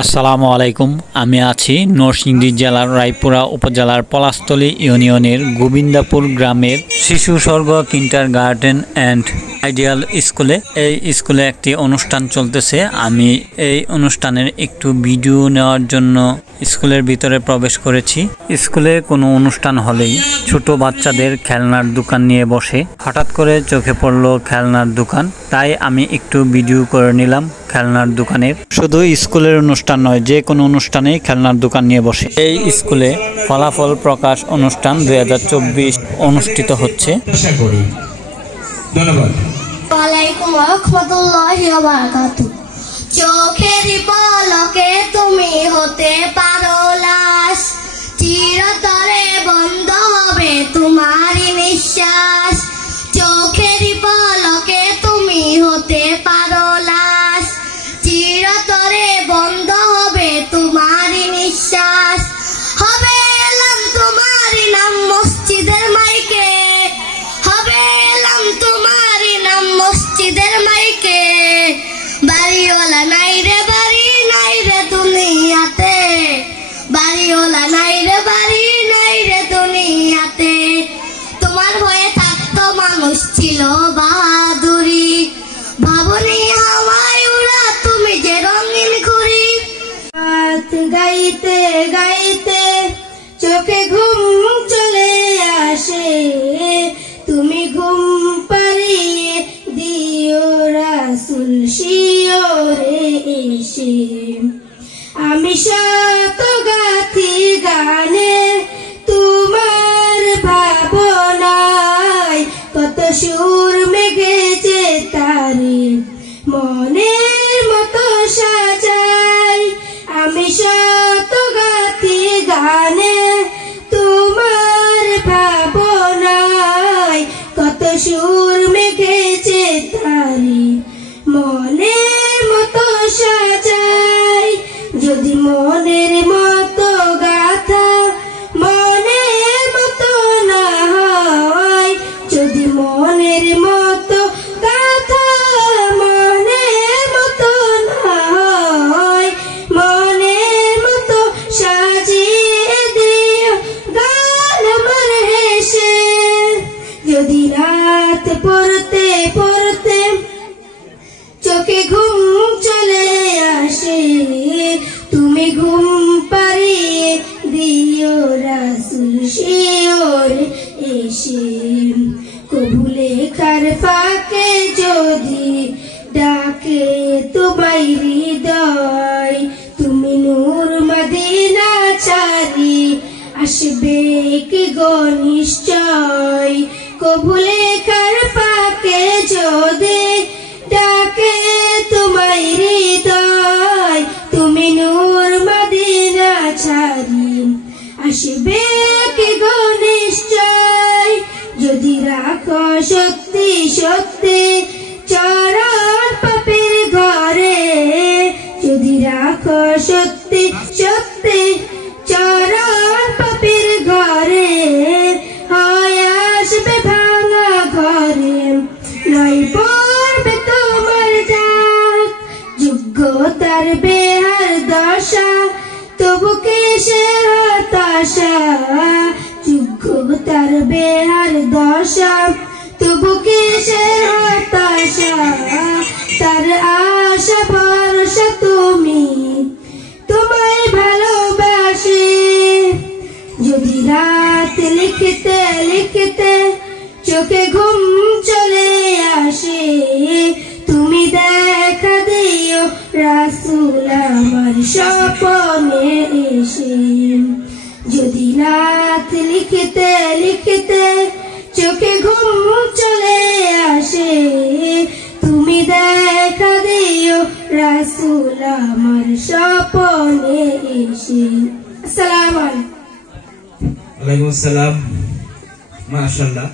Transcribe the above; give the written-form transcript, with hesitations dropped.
আসসালামু আলাইকুম। আমি আছি নরসিংদী জেলার রায়পুরা উপজেলার পলাশতলী ইউনিয়নের গোবিন্দাপুর গ্রামের শিশু স্বর্গ কিন্ডারগার্টেন অ্যান্ড আইডিয়াল স্কুলে। এই স্কুলে একটি অনুষ্ঠান চলতেছে। আমি এই অনুষ্ঠানের একটু ভিডিও নেওয়ার জন্য স্কুলের ভিতরে প্রবেশ করেছি। স্কুলে কোনো অনুষ্ঠান হলেই ছোট বাচ্চাদের খেলনার দোকান নিয়ে বসে। হঠাৎ করে চোখে পড়লো খেলনার দোকান, তাই আমি একটু ভিডিও করে নিলাম খেলনার দোকানের। শুধু স্কুলের অনুষ্ঠান নয়, যে কোনো অনুষ্ঠানেই খেলনার দোকান নিয়ে বসে। এই স্কুলে ফলাফল প্রকাশ অনুষ্ঠান 2024 অনুষ্ঠিত হচ্ছে। ধন্যবাদ। ওয়ালাইকুম রাহমাতুল্লাহি ওয়া বারাকাতুহু। চোখের পলকে তুমি হতে পারো লাশ, চিরতরে বন্ধ হবে তোমারই নিঃশ্বাস। চোখের পলকে তুমি হতে পারো লাশ, চিরতরে বন্ধ হবে তোমারই নিঃশ্বাস। হবে এলাম তোমারই নাম মসজিদের মাইকে, হবে এলাম তোমারই নাম মসজিদের মাইকে। বাড়িওয়ালা নাই রে বাড়ি নাই রে দুনিয়াতে, বাড়িওয়ালা নাই রে বাড়ি নাই রে দুনিয়াতে। তোমার ভয়ে থাকতো মানুষ ছিল বাহাদুরি, ভাবনি হাওয়ায় উড়া তুমি যে রঙিন ঘুড়ি। রাত গাইতে গাইতে চোখে ঘুম চলে আসে, তুমি ঘুম পাড়িয়ে দিও রাসূল শিওরে এসে। আমি শত গাথি গানে তোমার ভাবনায়, কত সুর মেঘেছে তারে মনের মতো সাজাই। আমি শত গাথি গানে তোমার ভাবনায়, কত সুর মেঘেছে তারে মনের মতো সাজাই। যদি মনের মতো গাথা মনের মতো না হয়, যদি মনের মতো গাথা মনের মতো না হয়, মনের মতো সাজিয়ে দিও গান আমার হেসে। যদি রাত পড়তে পড়তে চোখে ঘুম চলে আসে, তুমি ঘুম পাড়িয়ে দিও রাসূল শিওরে এসে। কবু লেখার ফাঁকে যদি ডাকে তোমায় হৃদয়, তুমি নূর মদিনা ছাড়ি আসবে কি গো নিশ্চয়। কবু লেখার ফাঁকে যদি ডাকে তোমায় হৃদয়, তুমি নূর মদিনা ছাড়ি আসবে কি গো নিশ্চয়। যদি রাখো সত্যি সত্যি চরণ পাপের ঘরে, যদি রাখো সত্যি সত্যি চরণ পাপের ঘরে, হয় আসবে ভাঙা ঘরে নয় পড়বে তোমার ডাক। যোগ্যতার বেহার দশা তবু কিসের হতাশা, যোগ্যতার বেহার দশা তবু কিসের হতাশা। তার আশা ভরসা তুমি, তোমায় ভালোবাসি। যদি রাত লিখতে লিখতে চোখে ঘুম চলে আসে, তুমি দেখা দিও রাসূল আমার স্বপ্নে এসে। যদি রাত লিখতে লিখতে চোখে ঘুম চলে আসে, তুমি দেখা দিও রাসূল আমার স্বপ্নে এসে। আসসালামু আলাইকুম। ওয়ালাইকুম আসসালাম। মাশাআল্লাহ।